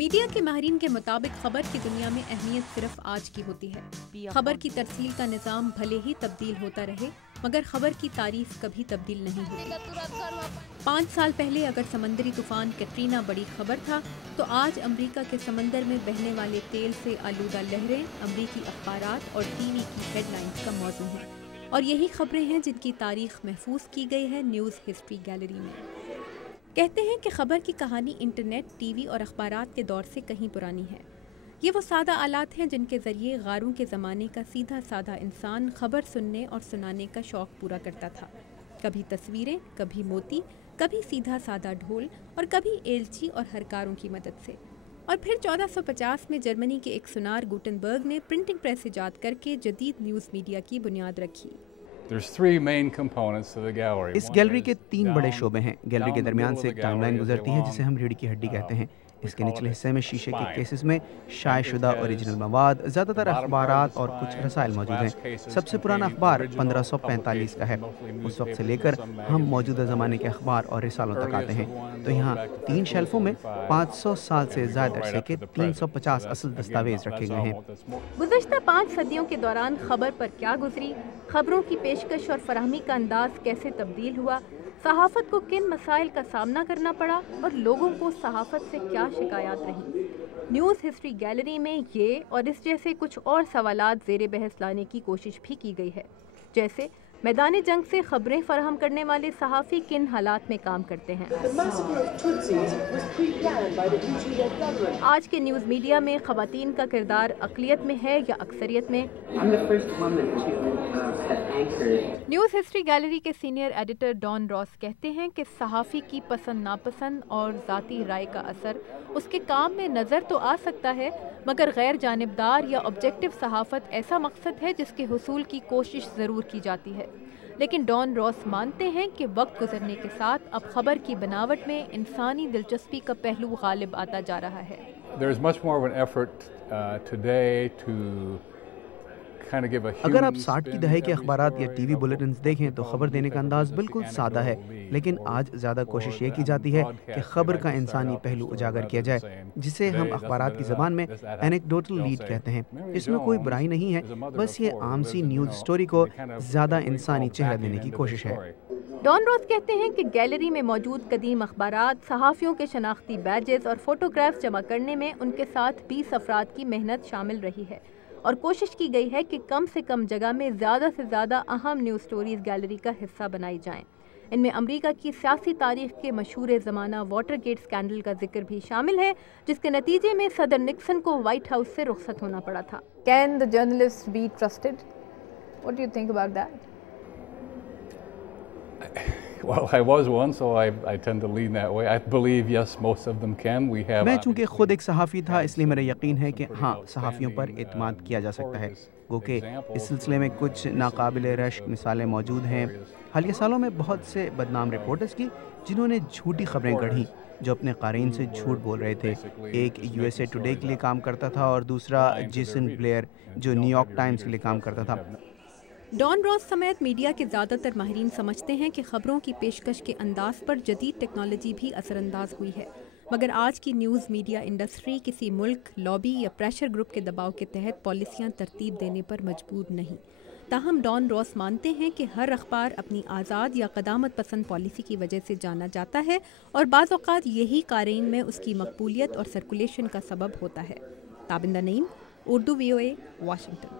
Media کے ماہرین کے مطابق خبر کی دنیا میں اہمیت صرف آج کی ہوتی ہے۔ خبر کی ترسیل کا نظام بھلے ہی تبدیل ہوتا رہے مگر خبر کی تعریف کبھی تبدیل نہیں ہوتی۔ 5 سال پہلے اگر سمندری طوفان کیٹرینا بڑی خبر تھا تو آج امریکہ کے سمندر میں بہنے والے تیل سے آلودہ لہریں امریکی اخبارات اور ٹی وی کی ہیڈ لائنز کا موضوع ہیں، اور یہی خبریں ہیں جن کی تاریخ محفوظ کی گئی ہے نیوز ہسٹری گیلری میں۔ کہتے ہیں کہ خبر کی کہانی انٹرنیٹ، ٹی وی اور اخبارات کے دور سے کہیں پرانی ہے۔ یہ وہ سادہ آلات ہیں جن کے ذریعے غاروں کے زمانے کا سیدھا سادہ انسان خبر سننے اور سنانے کا شوق پورا کرتا تھا۔ کبھی تصویریں، کبھی موتی، کبھی سیدھا سادہ ڈھول اور کبھی ایلچی اور ہرکاروں کی مدد سے۔ اور پھر 1450 میں جرمنی کے ایک سونار گوٹنبرگ نے پرنٹنگ پریس ایجاد کر کے جدید نیوز میڈیا کی بنیاد رکھی۔ اس گیلری کے 3 بڑے شعبے ہیں۔ گیلری کے درمیان سے ایک ٹائم لائن گزرتی ہے جسے ہم ریڑھ کی ہڈی کہتے ہیں۔ اس کے نچلے حصے میں شیشے کے کیسز میں شائع شدہ اوریجنل مواد، زیادہ تر اخبارات اور کچھ رسائل موجود ہیں۔ سب سے پرانا اخبار 1545 کا ہے۔ اس وقت سے لے کر ہم موجودہ زمانے کے اخبار اور رسالوں تک آتے ہیں۔ تو یہاں 3 شیلفوں میں 500 سال سے زائد عرصے کے 350 اصل دستاویز رکھے گئے ہیں۔ گزشتہ 5 صدیوں کے دوران خبر پر کیا گزری، خبروں کی پیشکش اور فراہمی کا انداز کیسے تبدیل ہوا، صحافت کو کن مسائل کا سامنا کرنا پڑا اور لوگوں کو صحافت سے کیا شکایات رہیں۔ نیوز ہسٹری گیلری میں یہ اور اس جیسے کچھ اور سوالات زیر بحث لانے کی کوشش بھی کی گئی ہے، جیسے میدان جنگ سے خبریں فراہم کرنے والے صحافی کن حالات میں کام کرتے ہیں۔ آج کے نیوز میڈیا میں خواتین کا کردار اقلیت میں ہے یا اکثریت میں؟ نیوز ہسٹری گیلری کے سینئر ایڈیٹر ڈان راس کہتے ہیں کہ صحافی کی پسند ناپسند اور ذاتی رائے کا اثر اس کے کام میں نظر تو آ سکتا ہے، مگر غیر جانبدار یا آبجیکٹو صحافت ایسا مقصد ہے جس کے حصول کی کوشش ضرور کی جاتی ہے۔ لیکن ڈان راس مانتے ہیں کہ وقت گزرنے کے ساتھ اب خبر کی بناوٹ میں انسانی دلچسپی کا پہلو غالب آتا جا رہا ہے۔ اگر آپ 60 کی دہائی کے اخبارات یا ٹی وی بلیٹنز دیکھیں تو خبر دینے کا انداز بالکل سادہ ہے، لیکن آج زیادہ کوشش یہ کی جاتی ہے کہ خبر کا انسانی پہلو اجاگر کیا جائے، جسے ہم اخبارات کی زبان میں اینیکڈوٹل لیڈ کہتے ہیں۔ اس میں کوئی برائی نہیں ہے، بس یہ عام سی نیوز سٹوری کو زیادہ انسانی چہرہ دینے کی کوشش ہے۔ ڈان راس کہتے ہیں کہ گیلری میں موجود قدیم اخبارات، صحافیوں کے شناختی بیجز اور فوٹوگرافز جمع کرنے میں ان کے ساتھ 20 افراد کی محنت شامل رہی ہے، اور کوشش کی گئی ہے کہ کم سے کم جگہ میں زیادہ سے زیادہ اہم نیوز سٹوریز گیلری کا حصہ بنائی جائیں۔ ان میں امریکہ کی سیاسی تاریخ کے مشہور زمانہ واٹر گیٹ اسکینڈل کا ذکر بھی شامل ہے، جس کے نتیجے میں صدر نکسن کو وائٹ ہاؤس سے رخصت ہونا پڑا تھا۔ Can the journalists be trusted? What do you think about that? Well, I was one, so I tend to lean that way. I believe, yes, most of them can. We have. میں چونکہ خود ایک صحافی تھا، اس لیے میرا یقین ہے کہ ہاں، صحافیوں پر اعتماد کیا جا سکتا ہے، گو کہ اس سلسلے میں کچھ ناقابل رشک مثالیں موجود ہیں۔ حالیہ سالوں میں بہت سے بدنام رپورٹرز کی جنہوں نے جھوٹی خبریں گڑھیں، جو اپنے قارئین سے جھوٹ بول رہے تھے۔ ایک USA ٹوڈے کے لیے کام کرتا تھا اور دوسرا جیسن بلیئر جو نیو یارک ٹائمز کے لیے کام کرتا تھا۔ ڈان راس سمیت میڈیا کے زیادہ تر ماہرین سمجھتے ہیں کہ خبروں کی پیشکش کے انداز پر جدید ٹیکنالوجی بھی اثر انداز ہوئی ہے، مگر آج کی نیوز میڈیا انڈسٹری کسی ملک، لابی یا پریشر گروپ کے دباؤ کے تحت پالیسیاں ترتیب دینے پر مجبور نہیں۔ تاہم ڈان راس مانتے ہیں کہ ہر اخبار اپنی آزاد یا قدامت پسند پالیسی کی وجہ سے جانا جاتا ہے، اور بعض اوقات یہی قارئین میں اس کی مقبولیت اور سرکولیشن کا سبب ہوتا ہے۔ تابندہ نعیم، اردو VOA، واشنگٹن۔